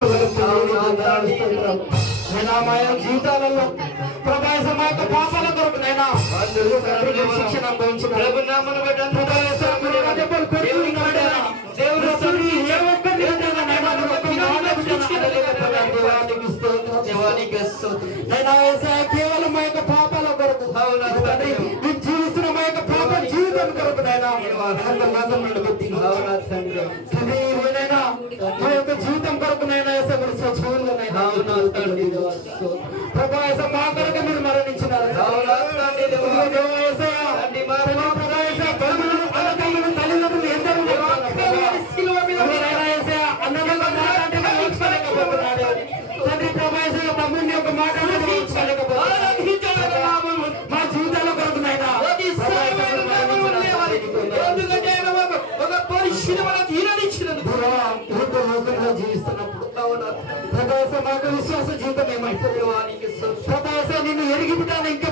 మా జీవితాలలో ప్రభావిత మా యొక్క పాపాల కొరకు నైనా శిక్షణ అనుభవించిన కేవలం మా యొక్క పాపాల కొరకు జీవిస్తున్న మా యొక్క పాప జీవితం కొరకు నైనా మా యొక్క జీవితం కొరకు నైనా ప్రభావిత మా కొరకు మీరు మరణించినారు. తండ్రి ప్రభావిత తమ్ముని యొక్క మాట మా జీవితాల కొరకు నైనా జీవిస్తున్నప్పుడు ప్రభావిత మాకు విశ్వాస జీవితం ఏమైతే ప్రభావిత నిన్ను ఎరిగిపుటాను ఇంకా